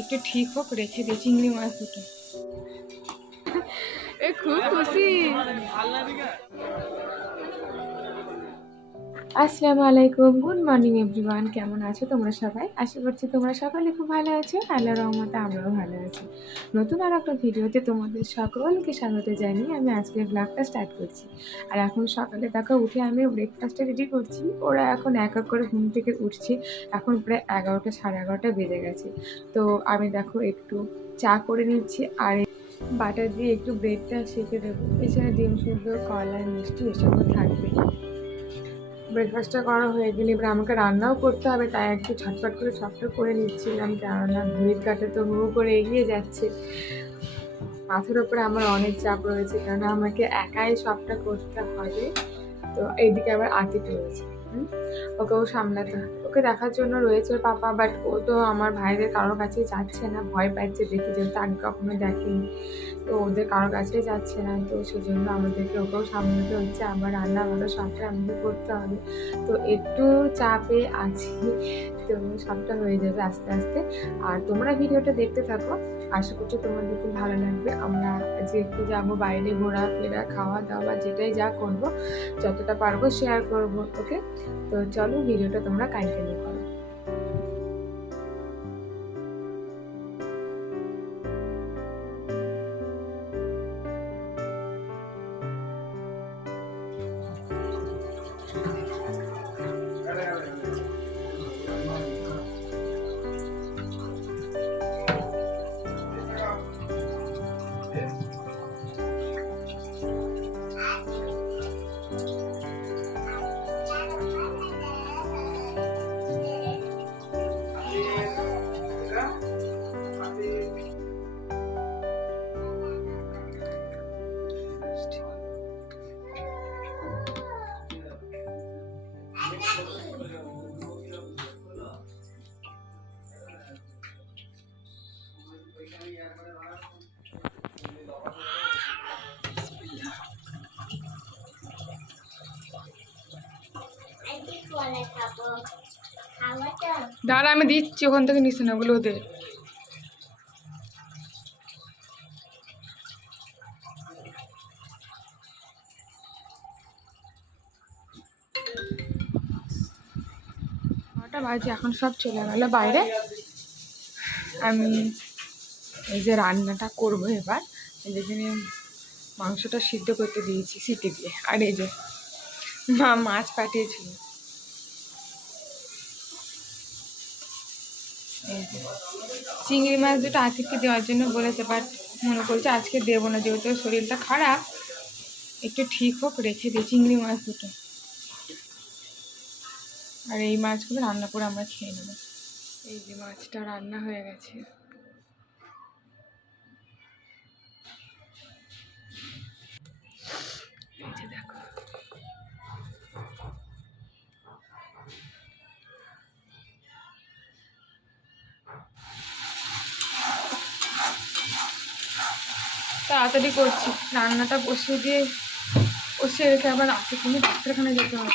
একটু ঠিক হোক রেখে দিই চিংড়ি মাছ দুটো। এ খুব খুশি। আসসালামু আলাইকুম, গুড মর্নিং এভরিওয়ান। কেমন আছো তোমরা সবাই? আশা করছি তোমরা সকলে খুব ভালো আছো। আল্লাহর রহমতে আমরাও ভালো আছি। নতুন আর একটা ভিডিওতে তোমাদের সকলকে স্বাগত জানিয়ে আমি আজকের ব্লগটা স্টার্ট করছি। আর এখন সকালে দেখো উঠে আমি ব্রেকফাস্টটা রেডি করছি। ওরা এখন এক এক করে ঘুম থেকে উঠছে। এখন প্রায় 11টা সাড়ে 11টা বেজে গেছে। তো আমি দেখো একটু চা করে নিচ্ছি আর বাটার দিয়ে একটু ব্রেডটা সেঁকে দেবো। এছাড়া ডিম সেদ্ধ, কলা, মিষ্টি এসবও থাকবে। ব্রেকফাস্টটা করা হয়ে গেলে এবার আমাকে রান্নাও করতে হবে, তাই একটু ঝটপট করে সবটা করে নিচ্ছিলাম, কেননা ঘড়ির কাঁটা তো হু করে এগিয়ে যাচ্ছে। মাথার উপরে আমার অনেক চাপ রয়েছে, কেননা আমাকে একাই সবটা করতে হবে। তো এইদিকে আবার আতিক রয়েছে, ওকেও সামলাতে হবে। ওকে দেখার জন্য রয়েছে পাপা, বাট ও তো আমার ভাইদের কারোর কাছেই যাচ্ছে না, ভয় পাচ্ছে দেখি, যেহেতু আগে কখনো দেখেনি। তো ওদের কারোর কাছেই যাচ্ছে না, তো সেই জন্য আমাদেরকে ওকেও সামলাতে হচ্ছে। আবার রান্না বান্না সবটা আমাকে করতে হবে, তো একটু চাপে আছি। তো সবটা হয়ে যাবে আস্তে আস্তে। আর তোমরা ভিডিওটা দেখতে থাকো, আশা করছি তোমাদের খুব ভালো লাগবে। আমরা আজকে একটু যাবো বাইরে, ঘোরাফেরা, খাওয়া দাওয়া, যেটাই যা করবো যতটা পারবো শেয়ার করবো। ওকে, তো চলো ভিডিওটা তোমরা কন্টিনিউ করো। দাঁড়া, আমি দিচ্ছি, ওখান থেকে নিস না, ওগুলো ওদের। নটা বাজে, এখন সব চলে গেল বাইরে। আমি এই যে রান্নাটা করবো এবার, যেখানে মাংসটা সিদ্ধ করতে দিয়েছি সিটি দিয়ে। আর এই যে মা মাছ পাঠিয়েছিল, এই যে চিংড়ি মাছ দুটো আতিককে দেওয়ার জন্য বলেছে, বাট মনে করছে আজকে দেবো না, যেহেতু শরীরটা খারাপ, একটু ঠিক হোক রেখে দিই চিংড়ি মাছ দুটো। আর এই মাছগুলো রান্না করে আমরা খেয়ে নেবো। এই যে মাছটা রান্না হয়ে গেছে। এই যে দেখো, তাড়াতাড়ি করছি, রান্নাটা বসিয়ে রেখে আবার রাতে তুমি ডাক্তারখানায় যেতে হবে।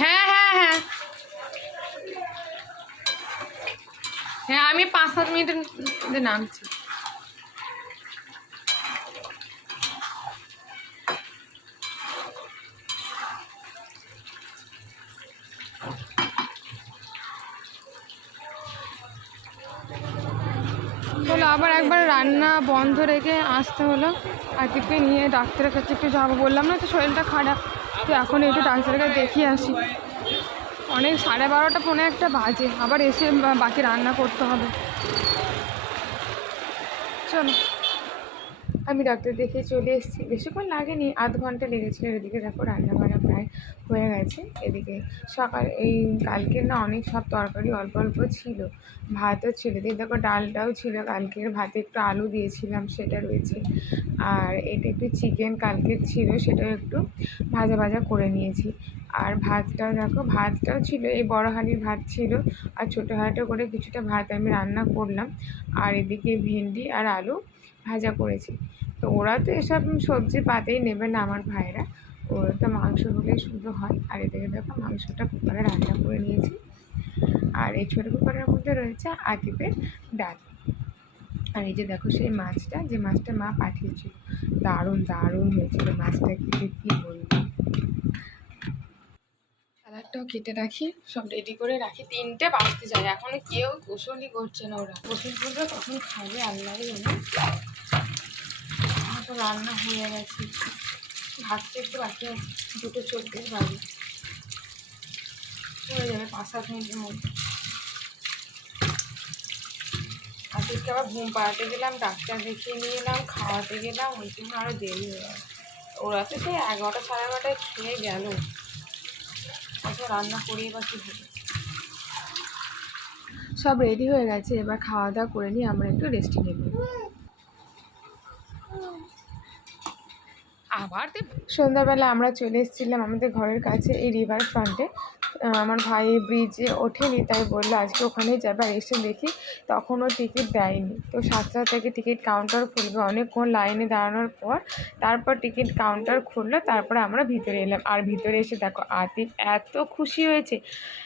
হ্যাঁ হ্যাঁ হ্যাঁ হ্যাঁ, আমি 5-7 মিনিটের নামছি। হলো আবার একবার রান্না বন্ধ রেখে আসতে হলো। আজকে নিয়ে ডাক্তারের কাছে একটু যাবো, বললাম না তো শরীরটা খারাপ, তো এখন একটু ডাক্তারের কাছে দেখিয়ে আসি। অনেক 12:30 পৌনে 1 বাজে, আবার এসে বাকি রান্না করতে হবে। চলো, আমি ডাক্তার দেখে চলে এসেছি, বেশিক্ষণ লাগেনি, আধ ঘন্টা লেগেছিল। এদিকে দেখো রান্না বান্না প্রায় প্রায় হয়ে গেছে। এদিকে সকাল এই কালকের না অনেক সব তরকারি অল্প অল্প ছিল, ভাতও ছিল, দিয়ে দেখো ডালটাও ছিল, কালকের ভাতে একটু আলু দিয়েছিলাম সেটা রয়েছে, আর এটা একটু চিকেন কালকের ছিল সেটাও একটু ভাজা ভাজা করে নিয়েছি। আর ভাতটাও দেখো, ভাতটাও ছিল, এই বড় হাঁড়ির ভাত ছিল, আর ছোটো হাঁড়িটা করে কিছুটা ভাত আমি রান্না করলাম। আর এদিকে ভেন্ডি আর আলু ভাজা করেছি। তো ওরা তো এসব সবজি পাতেই নেবে না আমার ভাইরা, ওরা তো মাংস হলেই শুধু হয়। আর এদিকে দেখো মাংসটা কুকারে রান্না করে নিয়েছি। আর এই ছোটো কুকারের মধ্যে রয়েছে আতিপের ডাল। আর এই যে দেখো সেই মাছটা, যে মাছটা মা পাঠিয়েছিল, দারুণ দারুণ হয়েছিল মাছটা, খেতে কী বলবো। স্যালাডটাও কেটে রাখি, সব রেডি করে রাখি, 3টে বাজতে যায়, এখনো কেউ গোসলই করছে না, ওরা গোসল করবে কখন খাবে আল্লাহ জানে। তো রান্না হয়ে গেছে, ভাতটা একটু বাকি আছে, 2:14 বাজে, হয়ে যাবে 5-7 মিনিটের মধ্যে। আজকে আবার ঘুম পাড়াতে গেলাম, ডাক্তার দেখিয়ে নিয়ে এলাম, খাওয়াতে গেলাম, ওই জন্য আরও দেরি হয়ে গেল। ওরা তো সেই 11টা 11:30টায় খেয়ে গেল, আচ্ছা রান্না করিয়ে বা কী হবে। সব রেডি হয়ে গেছে, এবার খাওয়া দাওয়া করে নিয়ে আমরা একটু রেস্টে নেব। আবার সন্ধ্যাবেলা আমরা চলে এসেছিলাম আমাদের ঘরের কাছে এই রিভার ফ্রন্টে। আমার ভাই ব্রিজে ওঠেনি, তাই বললো আজকে ওখানেই যাবে। আর এসে দেখি তখনও টিকিট দেয়নি, তো 7টা থেকে টিকিট কাউন্টার খুলবে, অনেকক্ষণ লাইনে দাঁড়ানোর পর তারপর টিকিট কাউন্টার খুললো, তারপরে আমরা ভিতরে এলাম। আর ভিতরে এসে দেখো আতিফ এত খুশি হয়েছে,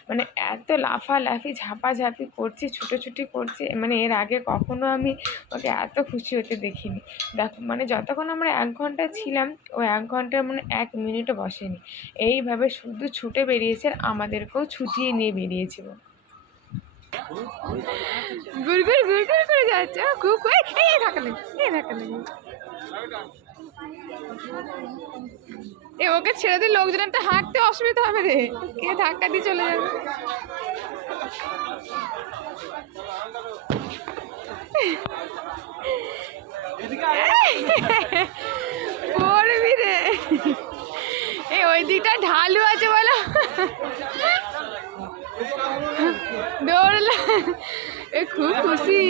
মানে এত লাফালাফি ঝাপাঝাপি করছে, ছুটোছুটি করছে, মানে এর আগে কখনো আমি ওকে এত খুশি হতে দেখিনি। দেখো মানে যতক্ষণ আমরা 1 ঘন্টা ছিলাম, ও 1 ঘন্টার মানে 1 মিনিটও বসেনি, এইভাবে শুধু ছুটে বেরিয়েছে, আর আমাদেরকেও ছুটিয়ে নিয়ে বেরিয়েছিল। গুড় গুড় গুড় গুড় করে যাচ্ছে, খুব এই ধাক্কা লেগে, এই ধাক্কা লেগে, এ ওকে ছেড়ে দিয়ে লোকজনের তো হাঁটতে অসুবিধা হবে রে, কে ধাক্কা দিয়ে চলে যাবে। পড়বি রে, এই ওই দিকটা ঢালু আছে বলো, দৌড়লা, এ খুব খুশি।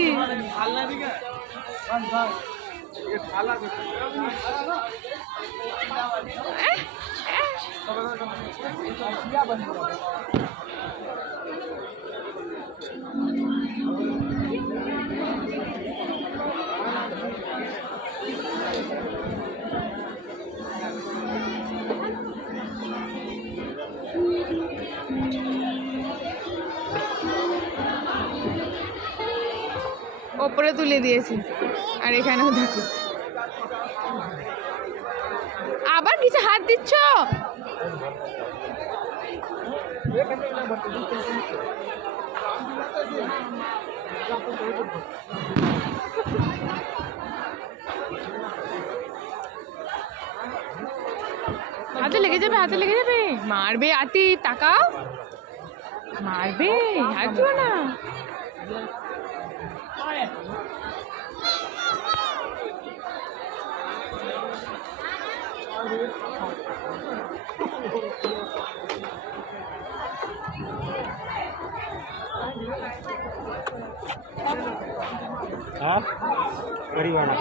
ওপরে তুলে দিয়েছি, আর এখানেও দেখো আবার কিছু হাত দিচ্ছ। হাতে লেগে যাবে, হাতে লেগে যাবে, মারবে আতি, তাকাও, মারবে, আর দিও না। हाँ गरीब आना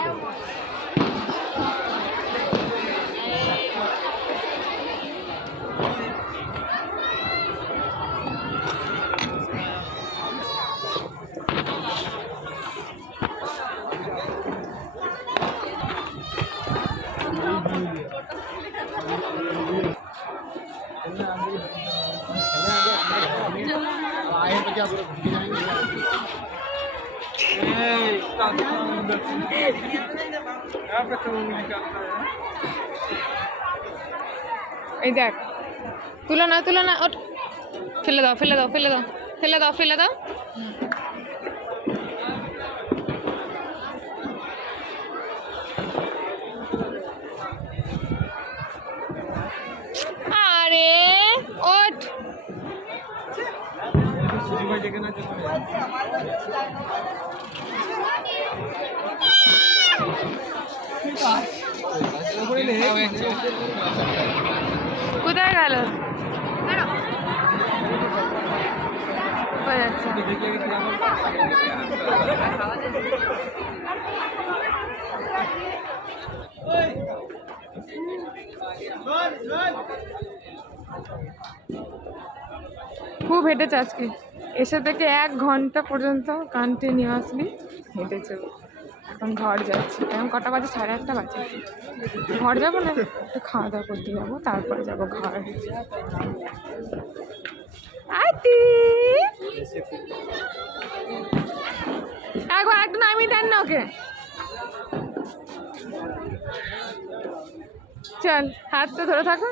आए तो क्या এই দেখ, তুলো না তুলো না, ওঠ, ফেলে দাও ফেলে দাও ফেলে দাও ফেলে দাও ফেলে দাও। আরে ওঠ, কোথায় গেল? কোথায় যাচ্ছে? খুব হেঁটেছে আজকে, এসে থেকে 1 ঘন্টা পর্যন্ত কন্টিনিউয়াসলি হেঁটেছে ও। এখন ঘর যাচ্ছি, এখন কটা বাজে? 8:30 বাজে। ঘর যাবো না, একটু খাওয়া দাওয়া করতে যাবো, তারপরে যাবো ঘর। আতি একবার একটু নামিয়ে দেন না ওকে। চল, হাত তো ধরে থাকো।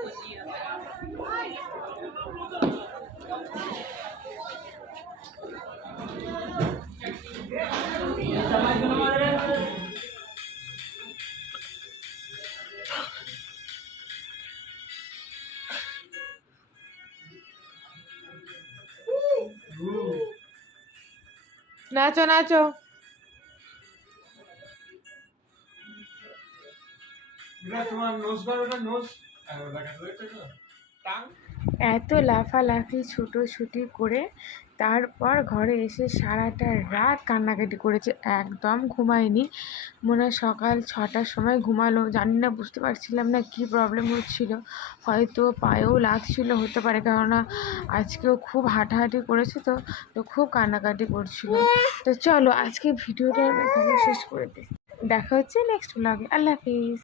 নাচো নাচো। এত লাফালাফি ছুটোছুটি করে তারপর ঘরে এসে সারাটা রাত কান্নাকাটি করেছে, একদম ঘুমায়নি। মনে হয় সকাল 6টার সময় ঘুমালো, জানি না, বুঝতে পারছিলাম না কী প্রবলেম হচ্ছিল। হয়তো পায়েও লাগছিল, হতে পারে, কেননা আজকেও খুব হাঁটাহাঁটি করেছে, তো তো খুব কান্নাকাটি করছিল। তো চলো আজকে ভিডিওটা আমি এখানে শেষ করে দিই, দেখা হচ্ছে নেক্সট ব্লগে। আল্লাহ হাফিজ।